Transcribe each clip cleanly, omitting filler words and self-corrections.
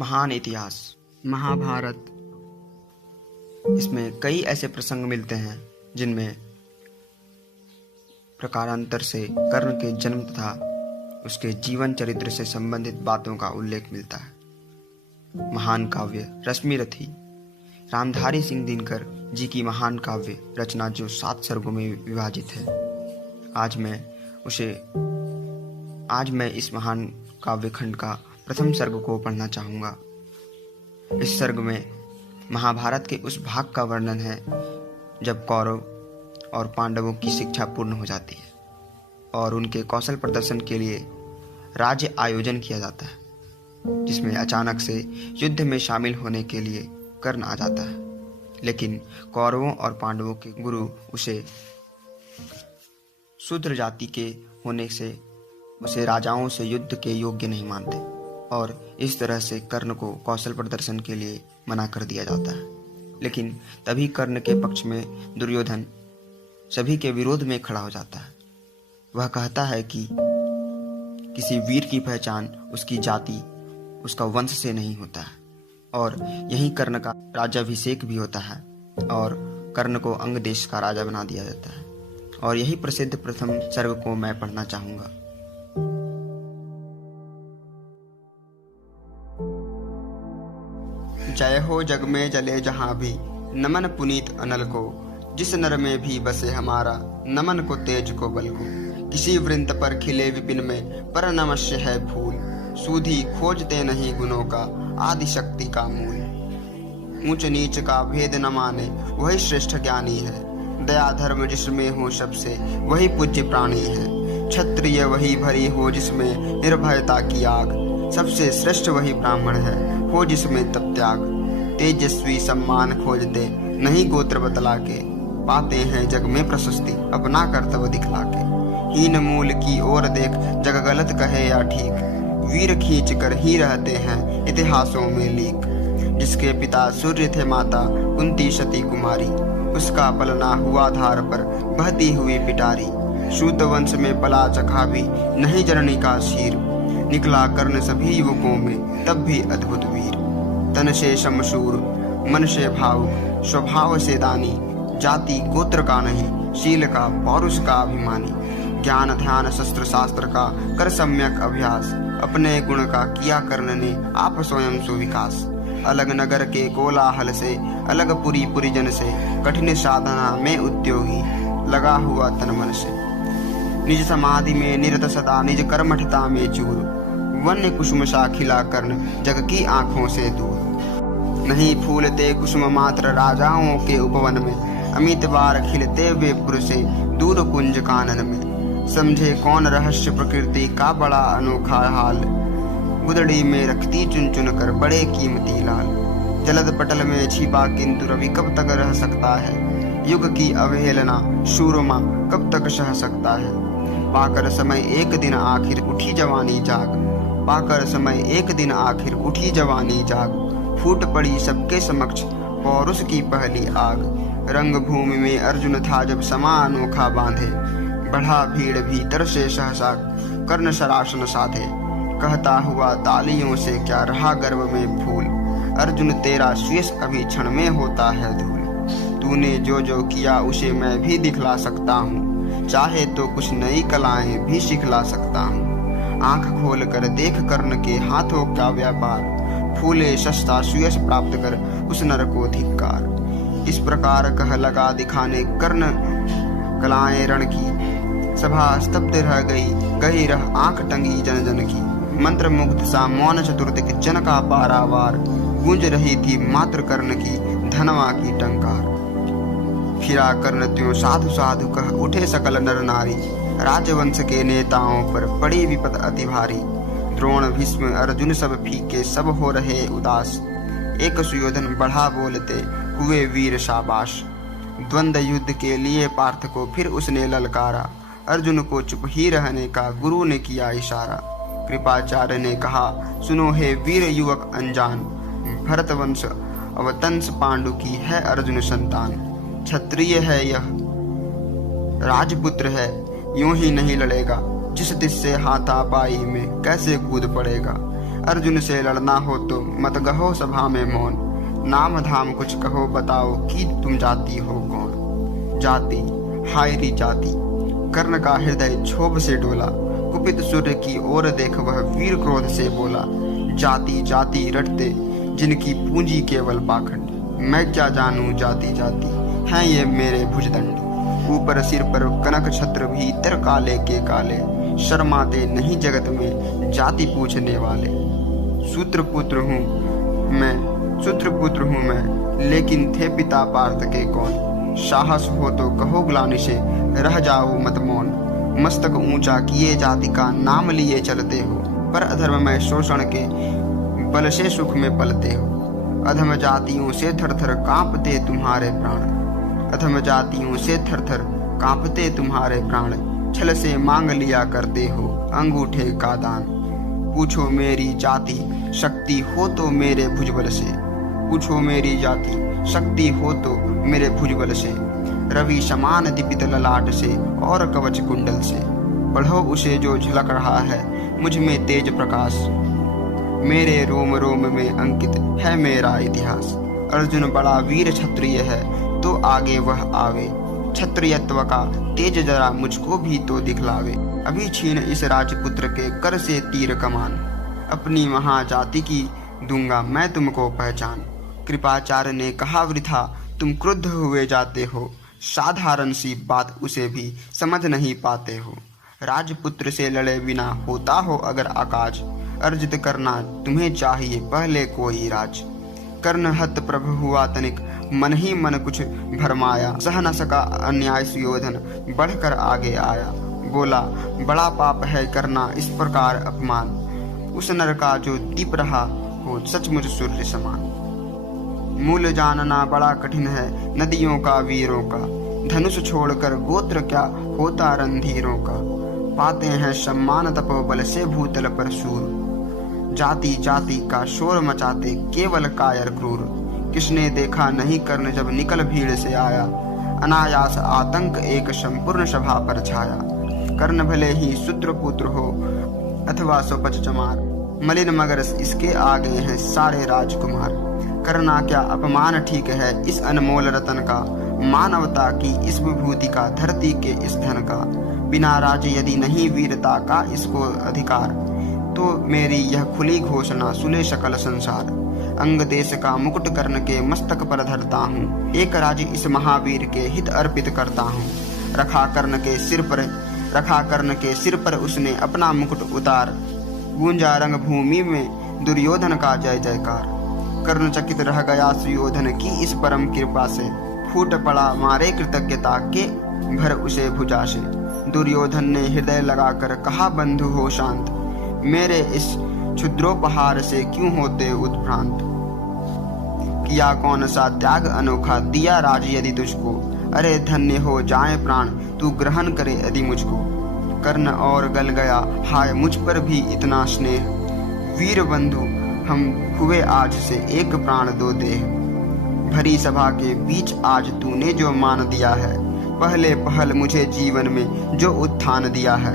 महान इतिहास महाभारत। इसमें कई ऐसे प्रसंग मिलते हैं जिनमें प्रकारांतर से कर्ण के जन्म तथा उसके जीवन चरित्र से संबंधित बातों का उल्लेख मिलता है। महान काव्य रश्मिरथी रामधारी सिंह दिनकर जी की महान काव्य रचना जो 7 सर्गों में विभाजित है। आज मैं इस महान काव्य खंड का प्रथम सर्ग को पढ़ना चाहूँगा। इस सर्ग में महाभारत के उस भाग का वर्णन है जब कौरव और पांडवों की शिक्षा पूर्ण हो जाती है और उनके कौशल प्रदर्शन के लिए राज्य आयोजन किया जाता है, जिसमें अचानक से युद्ध में शामिल होने के लिए कर्ण आ जाता है। लेकिन कौरवों और पांडवों के गुरु उसे शूद्र जाति के होने से उसे राजाओं से युद्ध के योग्य नहीं मानते और इस तरह से कर्ण को कौशल प्रदर्शन के लिए मना कर दिया जाता है। लेकिन तभी कर्ण के पक्ष में दुर्योधन सभी के विरोध में खड़ा हो जाता है। वह कहता है कि किसी वीर की पहचान उसकी जाति, उसका वंश से नहीं होता है और यही कर्ण का राज्याभिषेक भी होता है और कर्ण को अंग देश का राजा बना दिया जाता है। और यही प्रसिद्ध प्रथम सर्ग को मैं पढ़ना चाहूंगा। जय हो जग में जले जहां भी, नमन पुनीत अनल को, जिस नर में भी बसे हमारा, नमन को तेज को बल को। किसी वृंत पर खिले विपिन में, पर नमस्य है फूल, सूधी खोजते नहीं गुणों का, आदि शक्ति का मूल। ऊंच नीच का भेद न माने, वही श्रेष्ठ ज्ञानी है, दया धर्म जिसमें हो सबसे, वही पूज्य प्राणी है। क्षत्रिय वही भरी हो जिसमें निर्भयता की आग, सबसे श्रेष्ठ वही ब्राह्मण है, हो जिसमें तप त्याग। तेजस्वी सम्मान खोजते नहीं गोत्र बतला के, पाते हैं जग में प्रशस्ति अपना कर्तव्य दिखला के। हीन मूल की ओर देख जग गलत कहे या ठीक, वीर खींच कर ही रहते हैं इतिहासों में लीक। जिसके पिता सूर्य थे माता कुंती सती कुमारी, उसका पलना हुआ धार पर बहती हुई पिटारी। शूद्र वंश में पला चखा भी नहीं जननी का शीर, निकला कर्ण सभी युवकों में तब भी अद्भुत वीर। तन से शमशूर मन से भावुक, स्वभाव से दानी, जाति गोत्र का नहीं शील का पौरुष का अभिमानी। ज्ञान ध्यान शस्त्र शास्त्र का कर सम्यक अभ्यास, अपने गुण का किया कर्ण ने आप स्वयं सुविकास। अलग नगर के कोलाहल से, अलग पुरी पुरीजन से, कठिन साधना में उद्योगी लगा हुआ तन मन से। निज समाधि में निरत सदा, निज कर्मठता में चूर, वन्य कुसुम सा खिला कर्ण जग की आंखों से दूर। नहीं फूलते कुसुम मात्र राजाओं के उपवन में, अमित बार खिलते वे पुर से दूर कुंज कानन में। समझे कौन रहस्य प्रकृति का बड़ा अनोखा हाल, गुदड़ी में रखती चुन चुन कर बड़े कीमती लाल। जलद पटल में छिपा किंतु रवि कब तक रह सकता है, युग की अवहेलना शूरमा कब तक सह सकता है। पाकर समय एक दिन आखिर उठी जवानी जाग, पाकर समय एक दिन आखिर उठी जवानी जाग। फूट पड़ी सबके समक्ष पौरुष की पहली आग, रंग भूमि में अर्जुन था जब समा अनोखा बांधे। बढ़ा भीड़ भीतर से सहसा कर्ण शरासन साधे, कहता हुआ तालियों से क्या रहा गर्व में फूल। अर्जुन तेरा शीश अभी क्षण में होता है धूल, तूने जो जो किया उसे मैं भी दिखला सकता हूँ, चाहे तो कुछ नई कलाएं भी सिखला सकता हूँ। आंख खोल कर देख कर्ण के हाथों का व्यापार, फूले सस्ता सुयश प्राप्त कर उस नर को धिक्कार। इस प्रकार कह लगा दिखाने कर्ण कलाएं रण की, सभा स्तब्ध रह गई रह आंख टंगी जन जन की। मंत्र मुग्ध सा मौन चतुर्दिक जन का पारावार, गूंज रही थी मात्र कर्ण की धनवा की टंकार। फिरा कर्ण त्यों साधु साधु कह उठे सकल नर नारी, राजवंश के नेताओं पर पड़ी विपद अति भारी। द्रोण भीष्म अर्जुन सब फीके सब हो रहे उदास, एक सुयोधन बढ़ा बोलते हुए वीर शाबाश। द्वंद्व युद्ध के लिए पार्थ को फिर उसने ललकारा, अर्जुन को चुप ही रहने का गुरु ने किया इशारा। कृपाचार्य ने कहा सुनो हे वीर युवक अनजान, भरत वंश अवतंस पांडु की है अर्जुन संतान। क्षत्रिय है यह राजपुत्र है, यूं ही नहीं लड़ेगा, जिस दिस से हाथापाई में कैसे कूद पड़ेगा। अर्जुन से लड़ना हो तो मत गहो सभा में मौन, नाम धाम कुछ कहो बताओ कि तुम जाति हो कौन। जाति हाय री जाति, कर्ण का हृदय क्षोभ से डोला, कुपित सूर्य की ओर देख वह वीर क्रोध से बोला। जाति जाति रटते जिनकी पूंजी केवल पाखंड, मैं क्या जानूं जाति जाति हैं ये मेरे भुजदंड। ऊपर सिर पर कनक छत्र भीतर काले के काले, शर्माते नहीं जगत में जाति पूछने वाले। सूत्र पुत्र हूँ मैं, लेकिन थे पिता पार्थ के कौन। साहस हो तो कहो ग्लानि से रह जाओ मत मौन, मस्तक ऊंचा किए जाति का नाम लिए चलते हो, पर अधर्म में शोषण के बल से सुख में पलते हो। अधम जातियों से थर थर कांपते तुम्हारे प्राण, अधम जातियों से थर थर कांपते तुम्हारे प्राण। छल से मांग लिया करते हो अंगूठे का दान, पूछो मेरी जाति शक्ति हो तो मेरे भुजबल से, पूछो मेरी जाति शक्ति हो तो मेरे भुजबल से। रवि समान दीपित ललाट से और कवच कुंडल से, पढ़ो उसे जो झलक रहा है मुझ में तेज प्रकाश। मेरे रोम रोम में अंकित है मेरा इतिहास, अर्जुन बड़ा वीर क्षत्रिय है तो आगे वह आवे। क्षत्रियत्व का तेज जरा मुझको भी तो दिखलावे, अभी छीन इस राजपुत्र के कर से तीर कमान, अपनी महाजाति की दूंगा मैं तुमको पहचान। कृपाचार्य ने कहा वृथा तुम क्रुद्ध हुए जाते हो, साधारण सी बात उसे भी समझ नहीं पाते हो। राजपुत्र से लड़े बिना होता हो अगर आकाज, अर्जित करना तुम्हें चाहिए पहले कोई राज। कर्ण हत प्रभु हुआ तनिक, मन ही मन कुछ भरमाया, सह न सका अन्याय सुयोधन बढ़कर आगे आया। बोला बड़ा पाप है करना इस प्रकार अपमान, उस नर का जो दीप रहा हो सचमुच सूर्य समान। मूल जानना बड़ा कठिन है नदियों का वीरों का, धनुष छोड़कर गोत्र क्या होता रणधीरों का। पाते हैं सम्मान तपोबल से भूतल पर सूर, जाति जाति का शोर मचाते केवल कायर क्रूर। किसने देखा नहीं कर्ण जब निकल भीड़ से आया, अनायास आतंक एक संपूर्ण सभा पर छाया। कर्ण भले ही शूद्रपुत्र हो अथवा स्वपच चमार, मलिन मगर इसके आगे हैं सारे राजकुमार। करना क्या अपमान ठीक है इस अनमोल रतन का, मानवता की इस विभूति का धरती के इस धन का। बिना राज यदि नहीं वीरता का इसको अधिकार, तो मेरी यह खुली घोषणा सुने सकल संसार। अंग देश का मुकुट कर्ण के मस्तक पर धरता हूँ, एक राज्य इस महावीर के हित अर्पित करता हूँ। रखा कर्ण के सिर पर उसने अपना मुकुट उतार, गूंजा रंग भूमि में दुर्योधन का जय जयकार। कर्ण चकित रह गया सुयोधन की इस परम कृपा से, फूट पड़ा मारे कृतज्ञता के भर उसे भुजा से। दुर्योधन ने हृदय लगाकर कहा बंधु हो शांत, मेरे इस क्षुद्रोपहार से क्यों होते उत्भ्रांत। किया कौन सा त्याग अनोखा दिया राज यदि तुझको, अरे धन्य हो जाए प्राण तू ग्रहण करे यदि मुझको। कर्ण और गल गया हाय मुझ पर भी इतना स्नेह, वीर बंधु हम हुए आज से एक प्राण दो देह। भरी सभा के बीच आज तूने जो मान दिया है, पहले पहल मुझे जीवन में जो उत्थान दिया है।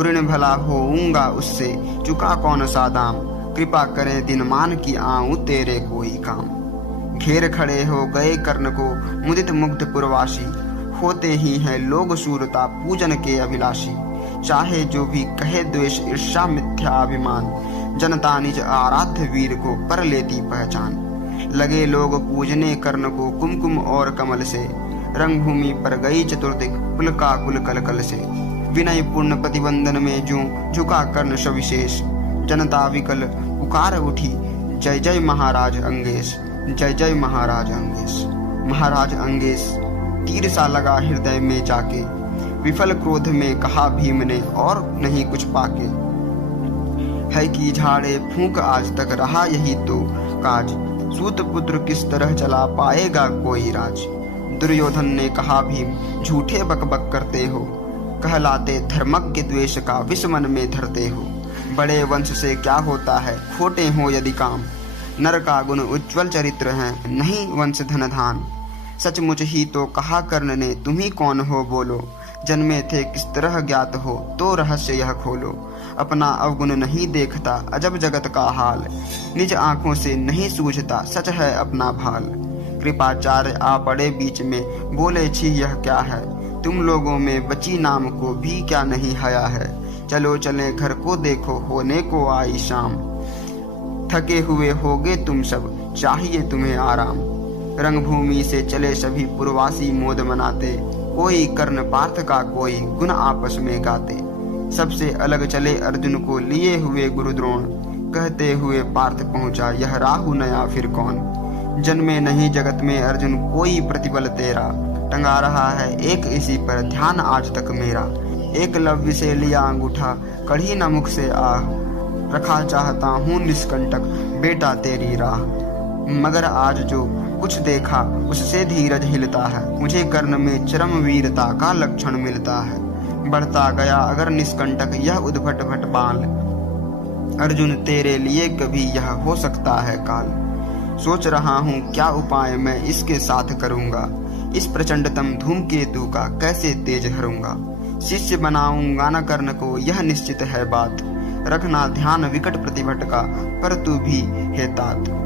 ऋण भला होऊंगा उससे चुका कौन सा दाम, कृपा करे दिन मान की आऊं तेरे कोई काम। घेर खड़े हो गए कर्ण को मुदित मुग्ध पुरवासी, होते ही हैं लोग शूरता पूजन के अभिलाषी। चाहे जो भी कहे द्वेष ईर्ष्या मिथ्याभिमान, जनता निज आराध्य वीर को पर लेती पहचान। लगे लोग पूजने कर्ण को कुमकुम और कमल से, रंगभूमि पर गई चतुर्दिक पुलका कुल कलकल से। विनय पूर्ण प्रतिबंधन में जो झुका कर्ण सविशेष, जनता विकल पुकार उठी जय जय महाराज अंगेश, जय जय महाराज अंगेश। महाराज अंगेश तीर सा लगा हृदय में जाके, विफल क्रोध में कहा भीम ने और नहीं कुछ पाके। है कि झाड़े फूंक आज तक रहा यही तो काज, सूत पुत्र किस तरह चला पाएगा कोई राज। दुर्योधन ने कहा भीम झूठे बकबक करते हो, कहलाते धर्मज्ञ द्वेष का विष मन में धरते हो। बड़े वंश से क्या होता है खोटे हो यदि काम, नर का गुण उज्ज्वल चरित्र है नहीं वंश धन धान। सचमुच ही तो कहा कर्ण ने तुम ही कौन हो बोलो, जन्मे थे किस तरह ज्ञात हो तो रहस्य यह खोलो। अपना अवगुण नहीं देखता, अजब जगत का हाल। निज आंखों से नहीं सूझता, सच है अपना भाल। कृपाचार्य आ पड़े बीच में, बोले छी यह क्या है। तुम लोगों में बची नाम को भी क्या नहीं हया है। चलो चलें घर को देखो, होने को आई शाम। थके हुए होगे तुम सब, चाहिए तुम्हें आराम। रंगभूमि से चले सभी पुरवासी मोद मनाते, कोई कर्ण पार्थ का कोई गुण आपस में गाते। सबसे अलग चले अर्जुन को लिए हुए गुरुद्रोण, कहते हुए पार्थ पहुंचा यह राहु नया फिर कौन। जन्मे नहीं जगत में अर्जुन कोई प्रतिबल तेरा, टंगा रहा है एक इसी पर ध्यान आज तक मेरा। एकलव्य से लिया अंगूठा, कढ़ी न मुख से आह, रखा चाहता हूँ निष्कंटक बेटा तेरी राह। मगर आज जो कुछ देखा उससे धीरज हिलता है, मुझे कर्ण में चरम वीरता का लक्षण मिलता है। बढ़ता गया अगर निष्कंटक यह उद्भट भट बाल, अर्जुन तेरे लिए कभी यह हो सकता है काल। सोच रहा हूँ क्या उपाय मैं इसके साथ करूँगा, इस प्रचंडतम धूमकेतु का कैसे तेज हरूंगा। शिष्य बनाऊंगा न कर्ण को यह निश्चित है बात, रखना ध्यान विकट प्रतिभट का पर तू भी है तात।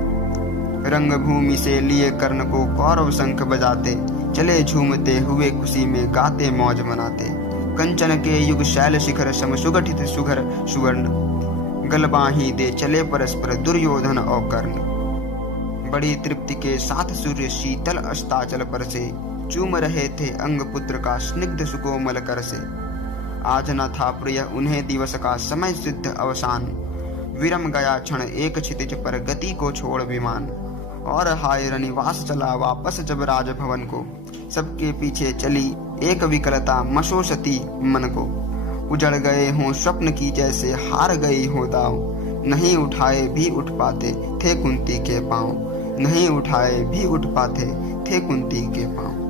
रंगभूमि से लिए कर्ण को कौरव शंख बजाते, चले झूमते हुए खुशी में गाते मौज मनाते। कंचन के युग शैल शिखर सम सुगठित सुघर सुवर्ण, गलबाही दे चले परस्पर दुर्योधन और कर्ण। बड़ी तृप्ति के साथ सूर्य शीतल अस्ताचल पर से, चूम रहे थे अंग पुत्र का स्निग्ध सुकोमल कर से। आज न था प्रिय उन्हें दिवस का समय सिद्ध अवसान, विरम गया क्षण एक क्षितिज पर गति को छोड़ विमान। और हाय रनिवास चला वापस जब राजभवन को, सबके पीछे चली एक विकलता मशोषती मन को। उजड़ गए हों स्वप्न की जैसे हार गई हो दाव, नहीं उठाए भी उठ पाते थे कुंती के पांव, नहीं उठाए भी उठ पाते थे कुंती के पांव।